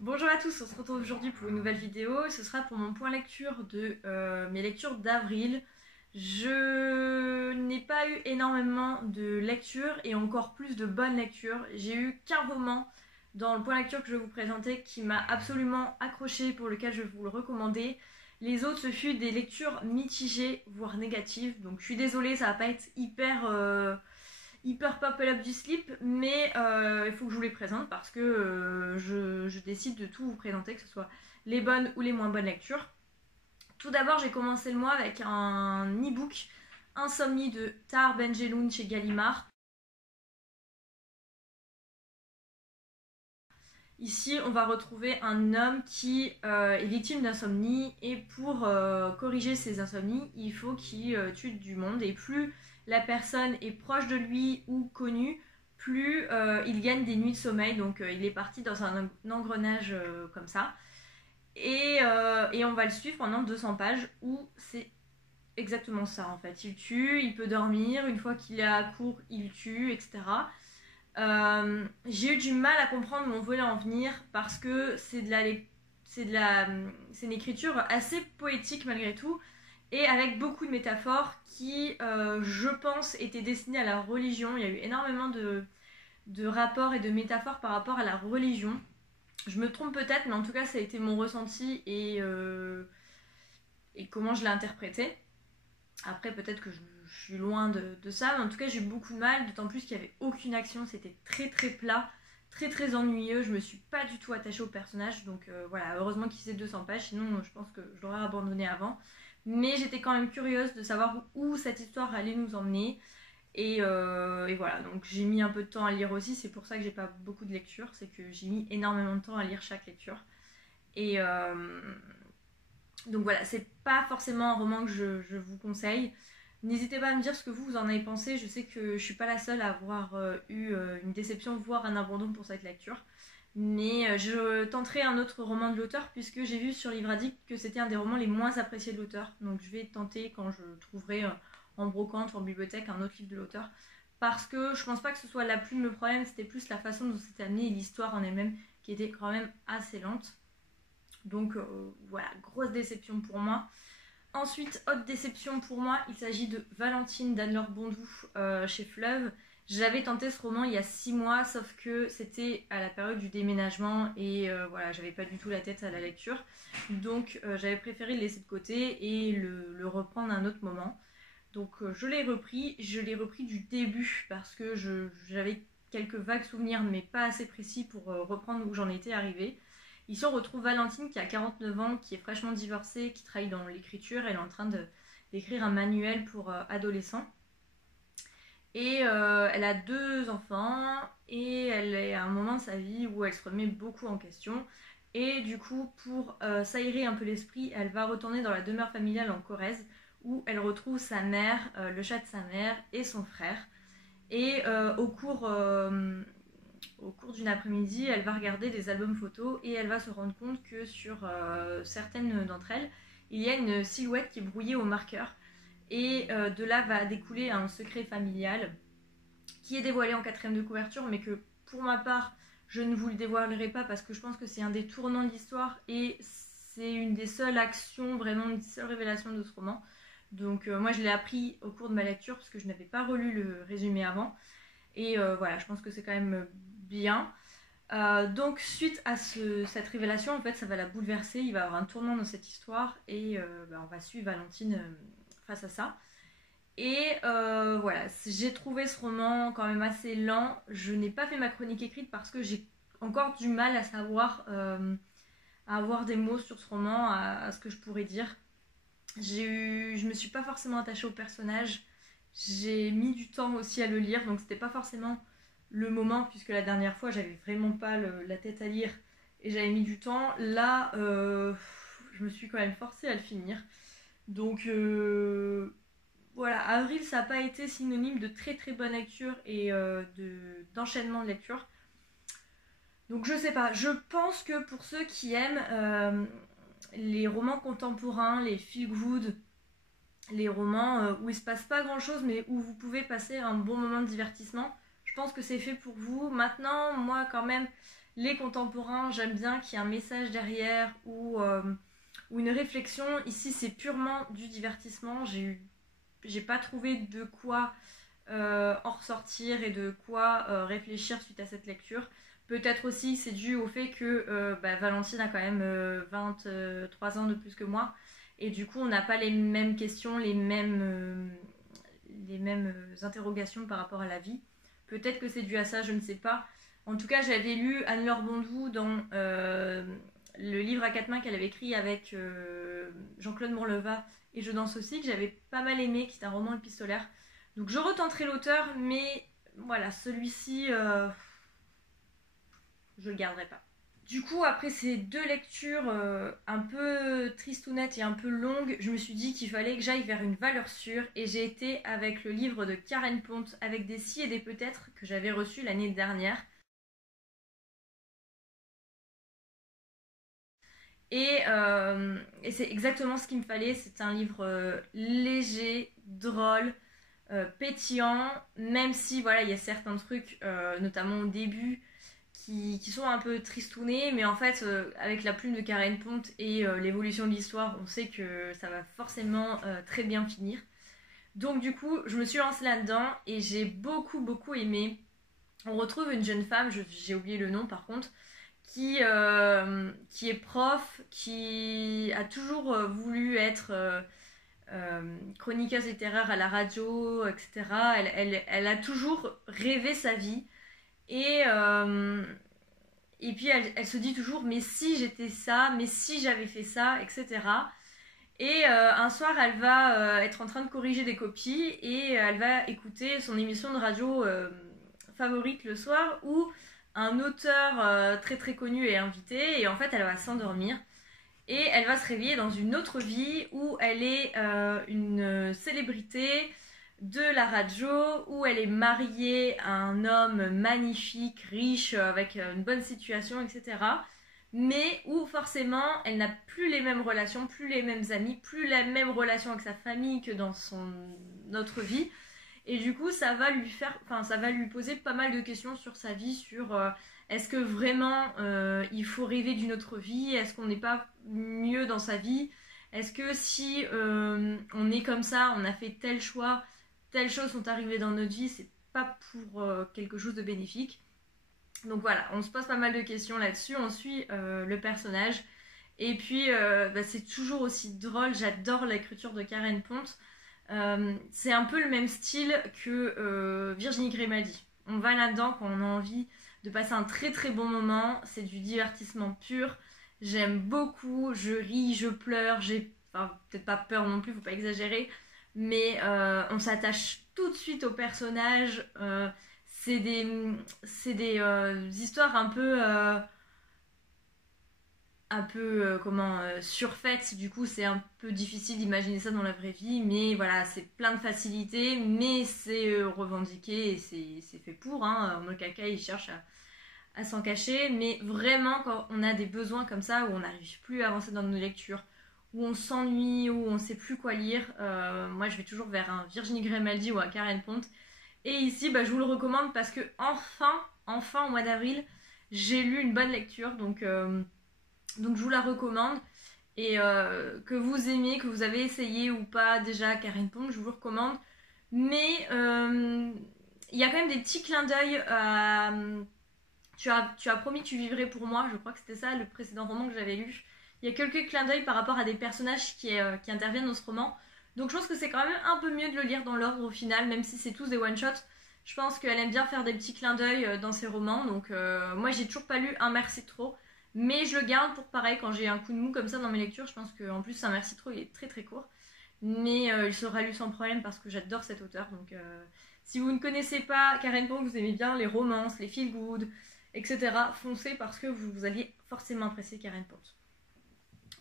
Bonjour à tous, on se retrouve aujourd'hui pour une nouvelle vidéo. Ce sera pour mon point lecture de mes lectures d'avril. Je n'ai pas eu énormément de lectures et encore plus de bonnes lectures. J'ai eu qu'un roman dans le point lecture que je vais vous présenter qui m'a absolument accroché, pour lequel je vais vous le recommander. Les autres, ce fut des lectures mitigées, voire négatives. Donc je suis désolée, ça va pas être hyper pop up du slip, mais il faut que je vous les présente parce que je décide de tout vous présenter, que ce soit les bonnes ou les moins bonnes lectures. Tout d'abord, j'ai commencé le mois avec un e-book Insomnie de Tahar Benjeloun chez Gallimard. Ici, on va retrouver un homme qui est victime d'insomnie et pour corriger ses insomnies, il faut qu'il tue du monde. Et plus la personne est proche de lui ou connue, plus il gagne des nuits de sommeil. Donc il est parti dans un engrenage comme ça. Et on va le suivre pendant 200 pages où c'est exactement ça en fait. Il tue, il peut dormir, une fois qu'il est à court, il tue, etc. J'ai eu du mal à comprendre où on voulait en venir parce que c'est une écriture assez poétique malgré tout et avec beaucoup de métaphores qui, je pense, étaient destinées à la religion. Il y a eu énormément de rapports et de métaphores par rapport à la religion. Je me trompe peut-être, mais en tout cas, ça a été mon ressenti et comment je l'ai interprété. Après, peut-être que je suis loin de ça, mais en tout cas, j'ai eu beaucoup de mal, d'autant plus qu'il n'y avait aucune action, c'était très plat, très ennuyeux. Je me suis pas du tout attachée au personnage, donc voilà, heureusement qu'il faisait 200 pages, sinon je pense que je l'aurais abandonné avant. Mais j'étais quand même curieuse de savoir où cette histoire allait nous emmener. Et voilà, donc j'ai mis un peu de temps à lire aussi, c'est pour ça que j'ai pas beaucoup de lecture, c'est que j'ai mis énormément de temps à lire chaque lecture. Et donc voilà, c'est pas forcément un roman que je vous conseille. N'hésitez pas à me dire ce que vous en avez pensé. Je sais que je suis pas la seule à avoir eu une déception, voire un abandon pour cette lecture. Mais je tenterai un autre roman de l'auteur puisque j'ai vu sur Livre Addict que c'était un des romans les moins appréciés de l'auteur. Donc je vais tenter quand je trouverai en brocante ou en bibliothèque un autre livre de l'auteur. Parce que je pense pas que ce soit la plume le problème, c'était plus la façon dont c'était amené et l'histoire en elle-même qui était quand même assez lente. Donc voilà, grosse déception pour moi. Ensuite, autre déception pour moi, il s'agit de Valentine d'Anne-Laure Bondou chez Fleuve. J'avais tenté ce roman il y a 6 mois, sauf que c'était à la période du déménagement et voilà, j'avais pas du tout la tête à la lecture. Donc j'avais préféré le laisser de côté et le reprendre à un autre moment. Donc je l'ai repris du début parce que j'avais quelques vagues souvenirs mais pas assez précis pour reprendre où j'en étais arrivée. Ici, on retrouve Valentine qui a 49 ans, qui est fraîchement divorcée, qui travaille dans l'écriture. Elle est en train d'écrire un manuel pour adolescents. Et elle a 2 enfants et elle est à un moment de sa vie où elle se remet beaucoup en question. Et du coup, pour s'aérer un peu l'esprit, elle va retourner dans la demeure familiale en Corrèze où elle retrouve sa mère, le chat de sa mère et son frère. Et au cours d'une après-midi, elle va regarder des albums photos et elle va se rendre compte que sur certaines d'entre elles, il y a une silhouette qui est brouillée au marqueur. Et de là va découler un secret familial qui est dévoilé en quatrième de couverture, mais que pour ma part, je ne vous le dévoilerai pas parce que je pense que c'est un des tournants de l'histoire et c'est une des seules actions, vraiment une seule révélation de ce roman. Donc moi je l'ai appris au cours de ma lecture parce que je n'avais pas relu le résumé avant. Et voilà, je pense que c'est quand même bien. Donc suite à cette révélation, en fait, ça va la bouleverser. Il va y avoir un tournant dans cette histoire et on va suivre Valentine face à ça. Et voilà, j'ai trouvé ce roman quand même assez lent. Je n'ai pas fait ma chronique écrite parce que j'ai encore du mal à savoir, à avoir des mots sur ce roman, à ce que je pourrais dire. Je me suis pas forcément attachée au personnage. J'ai mis du temps aussi à le lire, donc c'était pas forcément le moment, puisque la dernière fois j'avais vraiment pas la tête à lire et j'avais mis du temps. Là, je me suis quand même forcée à le finir. Donc voilà, avril ça n'a pas été synonyme de très bonne lecture et d'enchaînement de lecture. Donc je sais pas, je pense que pour ceux qui aiment les romans contemporains, les feel good, les romans où il se passe pas grand chose mais où vous pouvez passer un bon moment de divertissement, je pense que c'est fait pour vous. Maintenant, moi quand même, Les contemporains, j'aime bien qu'il y ait un message derrière ou une réflexion. Ici, c'est purement du divertissement. J'ai pas trouvé de quoi en ressortir et de quoi réfléchir suite à cette lecture. Peut-être aussi c'est dû au fait que Valentine a quand même 23 ans de plus que moi et du coup on n'a pas les mêmes questions, les mêmes interrogations par rapport à la vie. Peut-être que c'est dû à ça, je ne sais pas. En tout cas, j'avais lu Anne-Laure Bondou dans le livre à quatre mains qu'elle avait écrit avec Jean-Claude Morleva et Je danse aussi, que j'avais pas mal aimé, qui est un roman épistolaire. Donc je retenterai l'auteur, mais voilà, celui-ci, je le garderai pas. Du coup, après ces deux lectures un peu tristounettes et un peu longues, je me suis dit qu'il fallait que j'aille vers une valeur sûre et j'ai été avec le livre de Karen Pont, Avec des si et des peut-être, que j'avais reçu l'année dernière. Et c'est exactement ce qu'il me fallait. C'est un livre léger, drôle, pétillant, même si voilà, il y a certains trucs, notamment au début, qui sont un peu tristounés, mais en fait, avec la plume de Karen Pont et l'évolution de l'histoire, on sait que ça va forcément très bien finir. Donc du coup, je me suis lancée là-dedans et j'ai beaucoup aimé. On retrouve une jeune femme, j'ai oublié le nom par contre, qui est prof, qui a toujours voulu être chroniqueuse littéraire à la radio, etc. Elle a toujours rêvé sa vie. Et, et puis elle se dit toujours, mais si j'étais ça, mais si j'avais fait ça, etc. Et un soir, elle va être en train de corriger des copies et elle va écouter son émission de radio favorite le soir où un auteur très connu est invité et en fait, elle va s'endormir. Et elle va se réveiller dans une autre vie où elle est une célébrité de la radio, où elle est mariée à un homme magnifique, riche, avec une bonne situation, etc. Mais où forcément elle n'a plus les mêmes relations, plus les mêmes amis, plus la même relation avec sa famille que dans son autre vie. Et du coup, ça va lui poser pas mal de questions sur sa vie, sur est-ce que vraiment il faut rêver d'une autre vie? Est-ce qu'on n'est pas mieux dans sa vie? Est-ce que si on est comme ça, on a fait tel choix, telles choses sont arrivées dans notre vie, c'est pas pour quelque chose de bénéfique? Donc voilà, on se pose pas mal de questions là-dessus, on suit le personnage. Et puis c'est toujours aussi drôle, j'adore l'écriture de Karen Pont. C'est un peu le même style que Virginie Grimaldi. On va là-dedans quand on a envie de passer un très bon moment, c'est du divertissement pur. J'aime beaucoup, je ris, je pleure, peut-être pas peur non plus, faut pas exagérer, mais on s'attache tout de suite au personnage. C'est des histoires un peu surfaites, du coup c'est un peu difficile d'imaginer ça dans la vraie vie, mais voilà, c'est plein de facilité, mais c'est revendiqué et c'est fait pour, hein. Mokaka il cherche à s'en cacher, mais vraiment quand on a des besoins comme ça, où on n'arrive plus à avancer dans nos lectures, où on s'ennuie, où on ne sait plus quoi lire, moi je vais toujours vers un Virginie Grimaldi ou un Karen Pont. Et ici, je vous le recommande parce que enfin au mois d'avril, j'ai lu une bonne lecture, donc je vous la recommande. Et que vous aimez, que vous avez essayé ou pas déjà Karen Pont, je vous le recommande. Mais il y a quand même des petits clins d'œil à... Tu as promis que tu vivrais pour moi, je crois que c'était ça le précédent roman que j'avais lu. Il y a quelques clins d'œil par rapport à des personnages qui interviennent dans ce roman. Donc je pense que c'est quand même un peu mieux de le lire dans l'ordre au final, même si c'est tous des one-shots. Je pense qu'elle aime bien faire des petits clins d'œil dans ses romans. Donc moi j'ai toujours pas lu Un merci trop. Mais je le garde pour pareil quand j'ai un coup de mou comme ça dans mes lectures. Je pense qu'en plus Un merci trop il est très court. Mais il sera lu sans problème parce que j'adore cet auteur. Donc si vous ne connaissez pas Karen Pont, vous aimez bien les romances, les feel good, etc. Foncez parce que vous alliez forcément apprécier Karen Pont.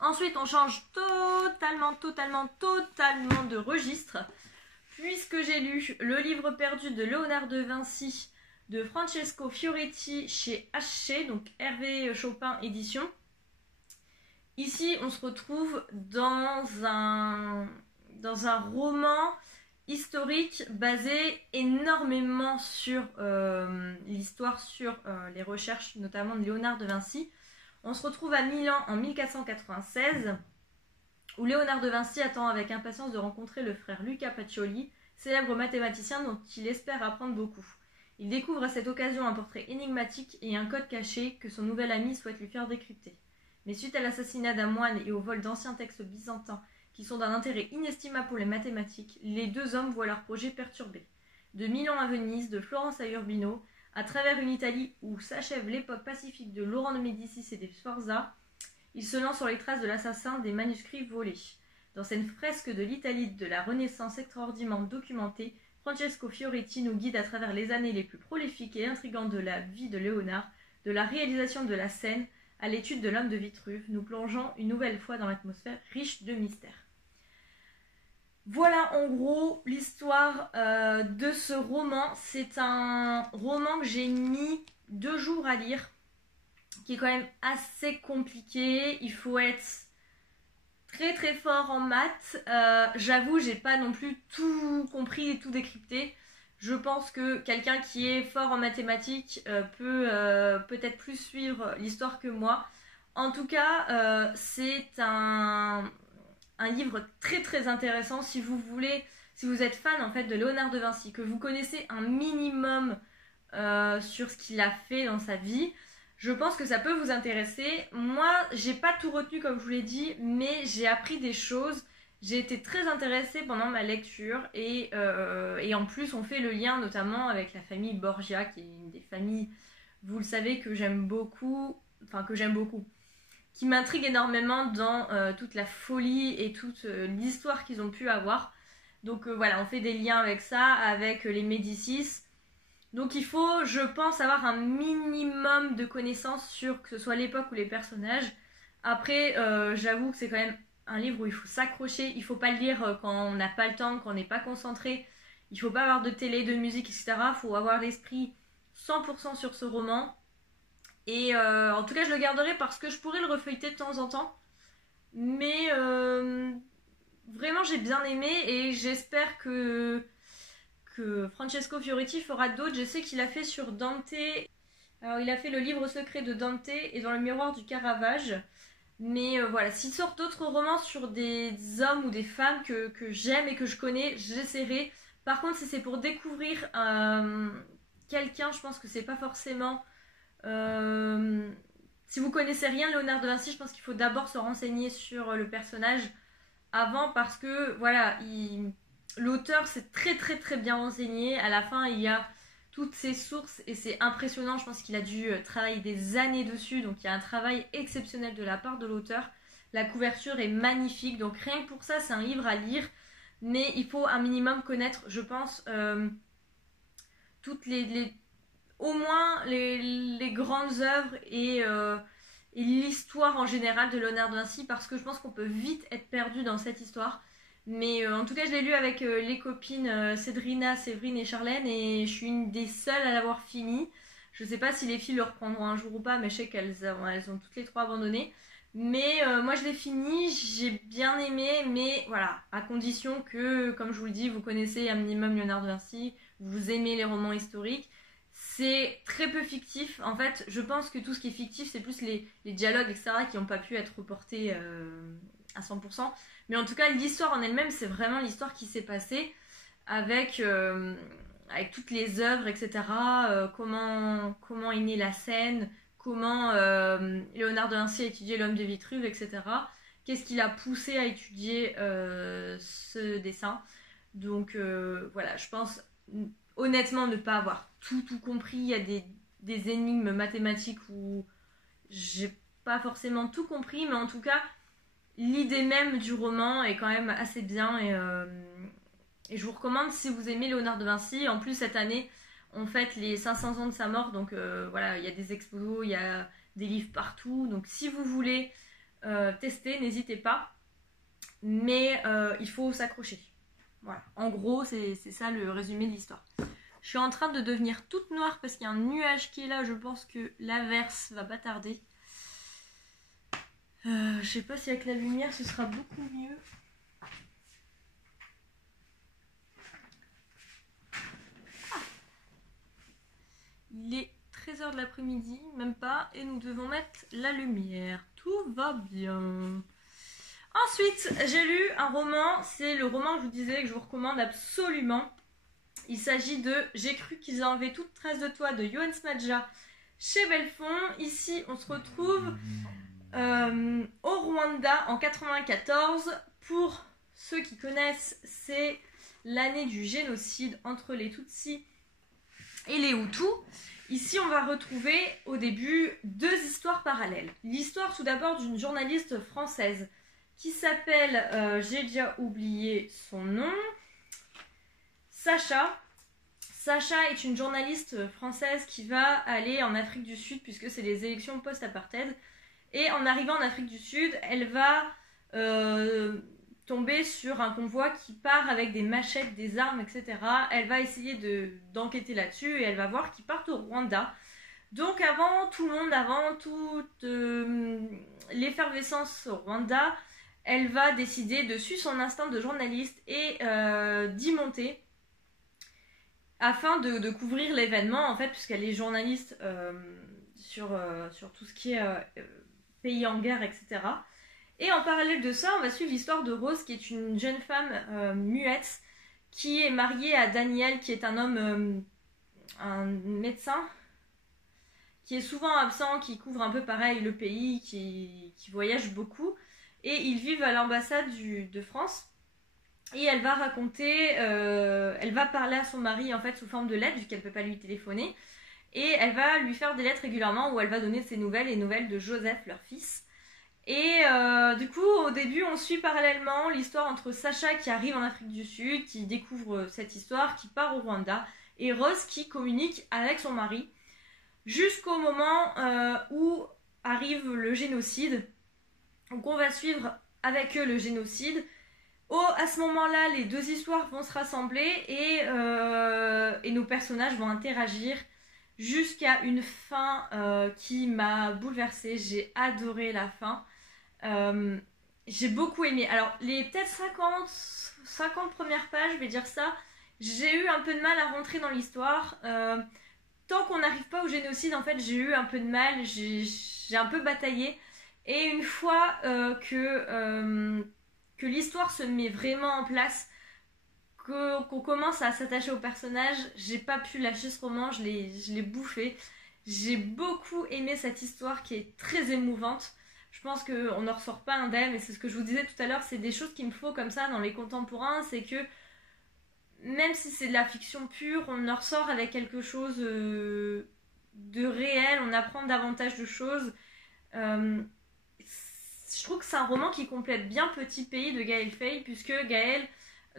Ensuite, on change totalement de registre, puisque j'ai lu Le livre perdu de Léonard de Vinci de Francesco Fioretti chez Hachette, donc Hervé Chopin édition. Ici, on se retrouve dans un roman historique basé énormément sur l'histoire, sur les recherches notamment de Léonard de Vinci. On se retrouve à Milan en 1496, où Léonard de Vinci attend avec impatience de rencontrer le frère Luca Pacioli, célèbre mathématicien dont il espère apprendre beaucoup. Il découvre à cette occasion un portrait énigmatique et un code caché que son nouvel ami souhaite lui faire décrypter. Mais suite à l'assassinat d'un moine et au vol d'anciens textes byzantins qui sont d'un intérêt inestimable pour les mathématiques, les deux hommes voient leur projet perturbé. De Milan à Venise, de Florence à Urbino, à travers une Italie où s'achève l'époque pacifique de Laurent de Médicis et des Sforza, ils se lancent sur les traces de l'assassin des manuscrits volés. Dans cette fresque de l'Italie de la Renaissance extraordinairement documentée, Francesco Fioretti nous guide à travers les années les plus prolifiques et intrigantes de la vie de Léonard, de la réalisation de la scène à l'étude de l'homme de Vitruve, nous plongeant une nouvelle fois dans l'atmosphère riche de mystères. Voilà en gros l'histoire de ce roman. C'est un roman que j'ai mis 2 jours à lire, qui est quand même assez compliqué. Il faut être très très fort en maths. J'avoue, j'ai pas non plus tout compris et tout décrypté. Je pense que quelqu'un qui est fort en mathématiques peut peut-être plus suivre l'histoire que moi. En tout cas, c'est un livre très très intéressant si vous voulez, si vous êtes fan en fait de Léonard de Vinci, que vous connaissez un minimum sur ce qu'il a fait dans sa vie. Je pense que ça peut vous intéresser. Moi, j'ai pas tout retenu comme je vous l'ai dit, mais j'ai appris des choses. J'ai été très intéressée pendant ma lecture et en plus on fait le lien notamment avec la famille Borgia, qui est une des familles, vous le savez, que j'aime beaucoup, qui m'intrigue énormément dans toute la folie et toute l'histoire qu'ils ont pu avoir. Donc voilà, on fait des liens avec ça, avec les Médicis. Donc il faut, je pense, avoir un minimum de connaissances sur que ce soit l'époque ou les personnages. Après, j'avoue que c'est quand même un livre où il faut s'accrocher. Il ne faut pas le lire quand on n'a pas le temps, quand on n'est pas concentré. Il ne faut pas avoir de télé, de musique, etc. Il faut avoir l'esprit 100% sur ce roman. Et en tout cas, je le garderai parce que je pourrais le refeuilleter de temps en temps. Mais vraiment, j'ai bien aimé et j'espère que Francesco Fioretti fera d'autres. Je sais qu'il a fait sur Dante. Alors, il a fait le livre secret de Dante et dans le miroir du Caravage. Mais voilà, s'il sort d'autres romans sur des hommes ou des femmes que j'aime et que je connais, j'essaierai. Par contre, si c'est pour découvrir quelqu'un, je pense que c'est pas forcément... si vous connaissez rien Léonard de Vinci, je pense qu'il faut d'abord se renseigner sur le personnage avant, parce que voilà, l'auteur s'est très très très bien renseigné. À la fin, il y a toutes ses sources et c'est impressionnant. Je pense qu'il a dû travailler des années dessus, donc il y a un travail exceptionnel de la part de l'auteur. La couverture est magnifique, donc rien que pour ça, c'est un livre à lire. Mais il faut un minimum connaître, je pense, toutes au moins les grandes œuvres et l'histoire en général de Léonard de Vinci, parce que je pense qu'on peut vite être perdu dans cette histoire. Mais en tout cas, je l'ai lu avec les copines Cédrina, Séverine et Charlène, et je suis une des seules à l'avoir fini. Je sais pas si les filles le reprendront un jour ou pas, mais je sais qu'elles ont toutes les 3 abandonné. Mais moi, je l'ai fini, j'ai bien aimé, mais voilà, à condition que, comme je vous le dis, vous connaissez un minimum Léonard de Vinci, vous aimez les romans historiques. C'est très peu fictif. En fait, je pense que tout ce qui est fictif, c'est plus les dialogues, etc., qui n'ont pas pu être reportés à 100%. Mais en tout cas, l'histoire en elle-même, c'est vraiment l'histoire qui s'est passée avec toutes les œuvres, etc. Comment est née la scène, comment Léonard de Vinci a étudié l'homme de Vitruve, etc. Qu'est-ce qui l'a poussé à étudier ce dessin. Donc voilà, je pense honnêtement ne pas avoir tout compris. Il y a des énigmes mathématiques où j'ai pas forcément tout compris, mais en tout cas l'idée même du roman est quand même assez bien et je vous recommande si vous aimez Léonard de Vinci. En plus, cette année on fête les 500 ans de sa mort, donc voilà, il y a des expos, il y a des livres partout, donc si vous voulez tester, n'hésitez pas, mais il faut s'accrocher. Voilà, en gros c'est ça le résumé de l'histoire. Je suis en train de devenir toute noire parce qu'il y a un nuage qui est là, je pense que l'averse va pas tarder. Je sais pas si avec la lumière ce sera beaucoup mieux. Il est 13h de l'après-midi, même pas, et nous devons mettre la lumière. Tout va bien. Ensuite, j'ai lu un roman, c'est le roman que je vous disais que je vous recommande absolument. Il s'agit de J'ai cru qu'ils ont enlevé toute trace de toi de Yohann Smadja chez Belfond. Ici, on se retrouve au Rwanda en 94. Pour ceux qui connaissent, c'est l'année du génocide entre les Tutsis et les Hutus. Ici, on va retrouver au début deux histoires parallèles. L'histoire tout d'abord d'une journaliste française qui s'appelle, j'ai déjà oublié son nom, Sacha. Sacha est une journaliste française qui va aller en Afrique du Sud puisque c'est les élections post-apartheid. Et en arrivant en Afrique du Sud, elle va tomber sur un convoi qui part avec des machettes, des armes, etc. Elle va essayer d'enquêter là-dessus et elle va voir qu'ils partent au Rwanda. Donc avant tout le monde, avant toute l'effervescence au Rwanda, elle va décider de suivre son instinct de journaliste et d'y monter afin de couvrir l'événement, en fait, puisqu'elle est journaliste sur tout ce qui est pays en guerre, etc. Et en parallèle de ça, on va suivre l'histoire de Rose, qui est une jeune femme muette, qui est mariée à Daniel, qui est un homme, un médecin, qui est souvent absent, qui couvre un peu pareil le pays, qui voyage beaucoup. Et ils vivent à l'ambassade de France. Et elle va raconter, elle va parler à son mari en fait sous forme de lettres, vu qu'elle ne peut pas lui téléphoner. Et elle va lui faire des lettres régulièrement où elle va donner ses nouvelles, les nouvelles de Joseph, leur fils. Et du coup, au début, on suit parallèlement l'histoire entre Sacha qui arrive en Afrique du Sud, qui découvre cette histoire, qui part au Rwanda, et Rose qui communique avec son mari, jusqu'au moment où arrive le génocide. Donc on va suivre avec eux le génocide. À ce moment-là, les deux histoires vont se rassembler et nos personnages vont interagir jusqu'à une fin qui m'a bouleversée. J'ai adoré la fin. J'ai beaucoup aimé. Alors, les peut-être 50 premières pages, je vais dire ça, j'ai eu un peu de mal à rentrer dans l'histoire. Tant qu'on n'arrive pas au génocide, en fait, j'ai eu un peu de mal. J'ai un peu bataillé. Et une fois que l'histoire se met vraiment en place, qu'on commence à s'attacher au personnage, j'ai pas pu lâcher ce roman, je l'ai bouffé. J'ai beaucoup aimé cette histoire qui est très émouvante. Je pense qu'on n'en ressort pas indemne, et c'est ce que je vous disais tout à l'heure, c'est des choses qu'il me faut comme ça dans les contemporains, c'est que même si c'est de la fiction pure, on en ressort avec quelque chose de réel, on apprend davantage de choses. Je trouve que c'est un roman qui complète bien Petit Pays de Gaël Faye, puisque Gaël,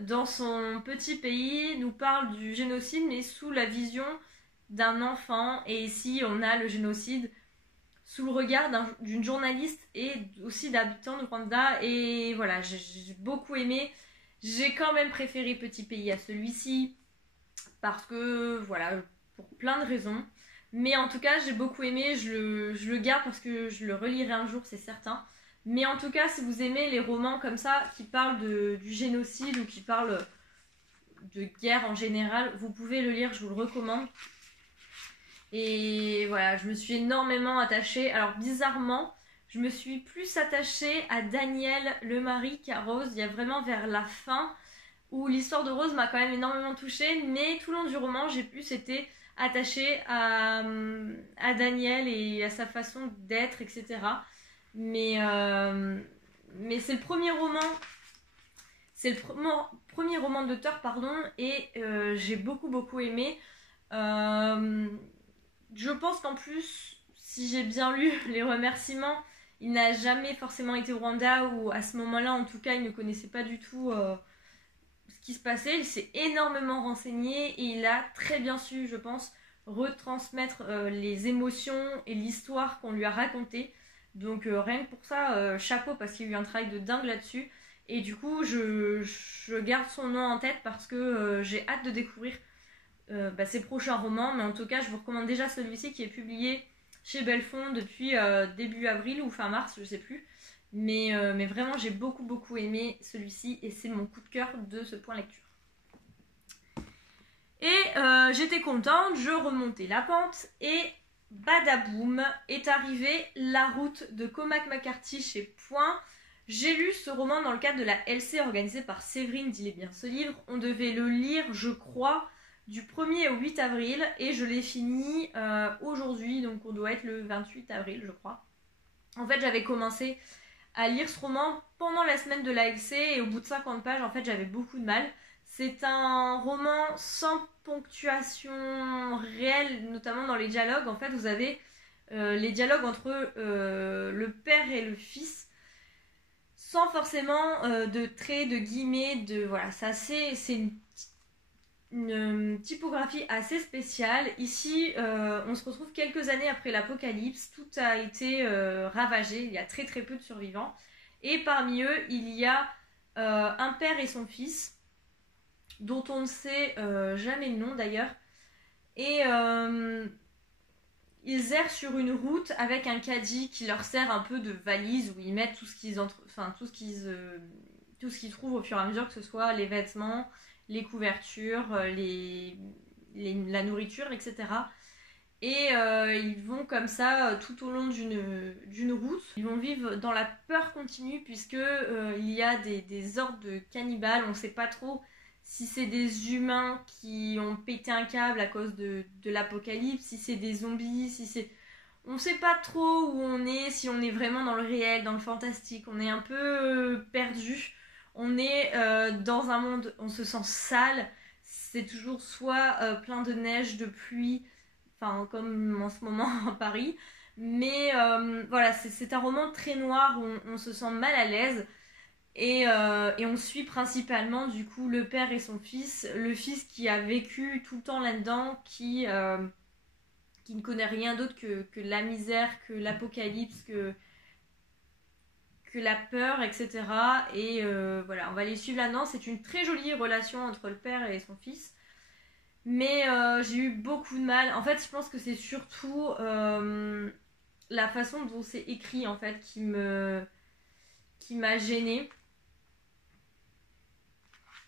dans son Petit Pays, nous parle du génocide, mais sous la vision d'un enfant. Et ici, on a le génocide sous le regard d'une journaliste et aussi d'habitants de Rwanda. Et voilà, j'ai beaucoup aimé. J'ai quand même préféré Petit Pays à celui-ci, parce que, voilà, pour plein de raisons. Mais en tout cas, j'ai beaucoup aimé, je le garde parce que je le relirai un jour, c'est certain. Mais en tout cas, si vous aimez les romans comme ça, qui parlent du génocide ou qui parlent de guerre en général, vous pouvez le lire, je vous le recommande. Et voilà, je me suis énormément attachée. Alors bizarrement, je me suis plus attachée à Daniel, le mari, qu'à Rose. Il y a vraiment vers la fin où l'histoire de Rose m'a quand même énormément touchée. Mais tout le long du roman, j'ai plus été attachée à Daniel et à sa façon d'être, etc. Mais c'est le premier roman, c'est le premier roman d'auteur, pardon, et j'ai beaucoup aimé. Je pense qu'en plus, si j'ai bien lu les remerciements, il n'a jamais forcément été au Rwanda, ou à ce moment-là, en tout cas, il ne connaissait pas du tout ce qui se passait. Il s'est énormément renseigné et il a très bien su, je pense, retransmettre les émotions et l'histoire qu'on lui a racontée. Donc rien que pour ça, chapeau, parce qu'il y a eu un travail de dingue là-dessus. Et du coup, je garde son nom en tête parce que j'ai hâte de découvrir ses prochains romans. Mais en tout cas, je vous recommande déjà celui-ci qui est publié chez Belfond depuis début avril ou fin mars, je sais plus. Mais vraiment, j'ai beaucoup aimé celui-ci et c'est mon coup de cœur de ce point lecture. Et j'étais contente, je remontais la pente et badaboum est arrivée la route de Cormac McCarthy chez Point. J'ai lu ce roman dans le cadre de la LC organisée par Séverine d'Il est bien ce livre. On devait le lire, je crois, du 1er au 8 avril et je l'ai fini aujourd'hui, donc on doit être le 28 avril, je crois. En fait, j'avais commencé à lire ce roman pendant la semaine de la LC et au bout de 50 pages, en fait, j'avais beaucoup de mal. C'est un roman sans ponctuation réelle, notamment dans les dialogues. En fait, vous avez les dialogues entre le père et le fils, sans forcément de traits, de guillemets, voilà, c'est une typographie assez spéciale. Ici, on se retrouve quelques années après l'apocalypse, tout a été ravagé, il y a très très peu de survivants. Et parmi eux, il y a un père et son fils, dont on ne sait jamais le nom d'ailleurs. Et ils errent sur une route avec un caddie qui leur sert un peu de valise où ils mettent tout ce qu'ils trouvent au fur et à mesure, que ce soit les vêtements, les couvertures, la nourriture, etc. Et ils vont comme ça tout au long d'une route. Ils vont vivre dans la peur continue puisque il y a des hordes de cannibales. On ne sait pas trop si c'est des humains qui ont pété un câble à cause de l'apocalypse, si c'est des zombies, si c'est... On ne sait pas trop où on est, si on est vraiment dans le réel, dans le fantastique. On est un peu perdu. On est dans un monde, on se sent sale. C'est toujours soit plein de neige, de pluie, enfin comme en ce moment à Paris. Mais voilà, c'est un roman très noir où on se sent mal à l'aise. Et on suit principalement du coup le père et son fils. Le fils qui a vécu tout le temps là-dedans, qui ne connaît rien d'autre que la misère, que l'apocalypse, que la peur, etc. Et voilà, on va les suivre là-dedans. C'est une très jolie relation entre le père et son fils. Mais j'ai eu beaucoup de mal. En fait, je pense que c'est surtout la façon dont c'est écrit en fait qui m'a gênée.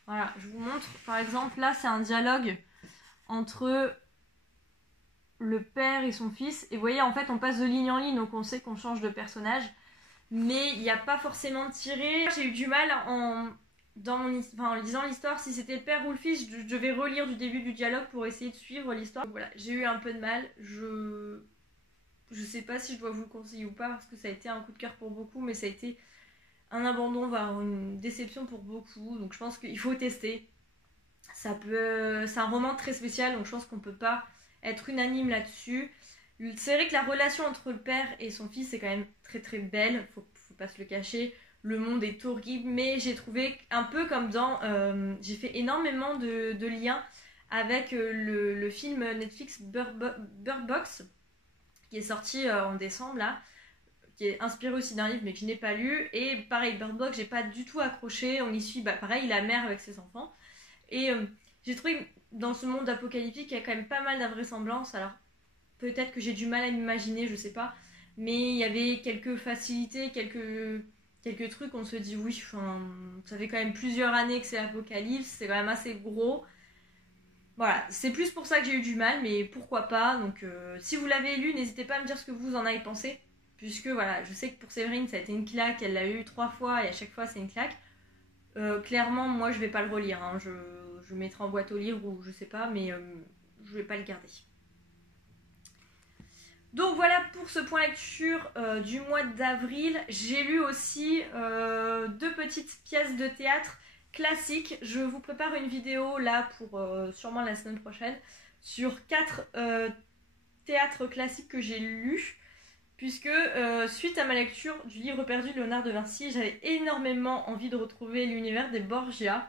Voilà, je vous montre. Par exemple, là, c'est un dialogue entre le père et son fils. Et vous voyez, en fait, on passe de ligne en ligne, donc on sait qu'on change de personnage. Mais il n'y a pas forcément de tiré. J'ai eu du mal en lisant l'histoire. Si c'était le père ou le fils, je devais relire du début du dialogue pour essayer de suivre l'histoire. Donc voilà, j'ai eu un peu de mal. Je sais pas si je dois vous le conseiller ou pas, parce que ça a été un coup de cœur pour beaucoup, mais ça a été un abandon, voire une déception pour beaucoup. Donc je pense qu'il faut tester. C'est un roman très spécial, donc je pense qu'on peut pas être unanime là-dessus. C'est vrai que la relation entre le père et son fils est quand même très très belle, faut pas se le cacher. Le monde est horrible, mais j'ai trouvé un peu comme dans... j'ai fait énormément de liens avec le film Netflix Bird Box, qui est sorti en décembre là, qui est inspiré aussi d'un livre mais que je n'ai pas lu. Et pareil, Bird Box, j'ai pas du tout accroché. On y suit, pareil, la mère avec ses enfants. Et j'ai trouvé que dans ce monde apocalyptique, il y a quand même pas mal d'invraisemblances. Alors, peut-être que j'ai du mal à m'imaginer, je sais pas. Mais il y avait quelques facilités, quelques trucs, on se dit oui, ça fait quand même plusieurs années que c'est l'apocalypse, c'est quand même assez gros. Voilà, c'est plus pour ça que j'ai eu du mal, mais pourquoi pas. Donc, si vous l'avez lu, n'hésitez pas à me dire ce que vous en avez pensé. Puisque voilà, je sais que pour Séverine, ça a été une claque, elle l'a eu 3 fois et à chaque fois c'est une claque. Clairement, moi je vais pas le relire, hein. Je le mettrai en boîte aux livres ou je sais pas, mais je vais pas le garder. Donc voilà pour ce point lecture du mois d'avril. J'ai lu aussi 2 petites pièces de théâtre classiques. Je vous prépare une vidéo là pour sûrement la semaine prochaine sur 4 théâtres classiques que j'ai lus. Puisque suite à ma lecture du livre perdu de Léonard de Vinci, j'avais énormément envie de retrouver l'univers des Borgia.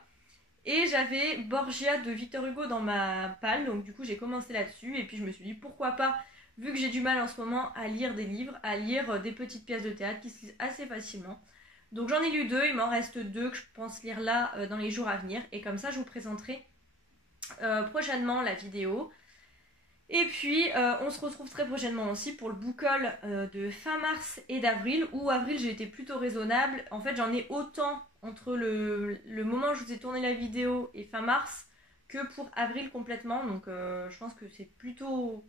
Et j'avais Borgia de Victor Hugo dans ma palle, donc du coup j'ai commencé là-dessus. Et puis je me suis dit pourquoi pas, vu que j'ai du mal en ce moment à lire des livres, à lire des petites pièces de théâtre qui se lisent assez facilement. Donc j'en ai lu 2, il m'en reste 2 que je pense lire là dans les jours à venir. Et comme ça je vous présenterai prochainement la vidéo. Et puis, on se retrouve très prochainement aussi pour le book haul de fin mars et d'avril, où avril j'ai été plutôt raisonnable. En fait, j'en ai autant entre le moment où je vous ai tourné la vidéo et fin mars que pour avril complètement, donc je pense que c'est plutôt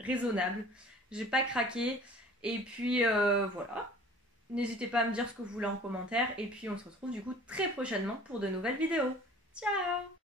raisonnable. J'ai pas craqué, et puis voilà. N'hésitez pas à me dire ce que vous voulez en commentaire, et puis on se retrouve du coup très prochainement pour de nouvelles vidéos. Ciao!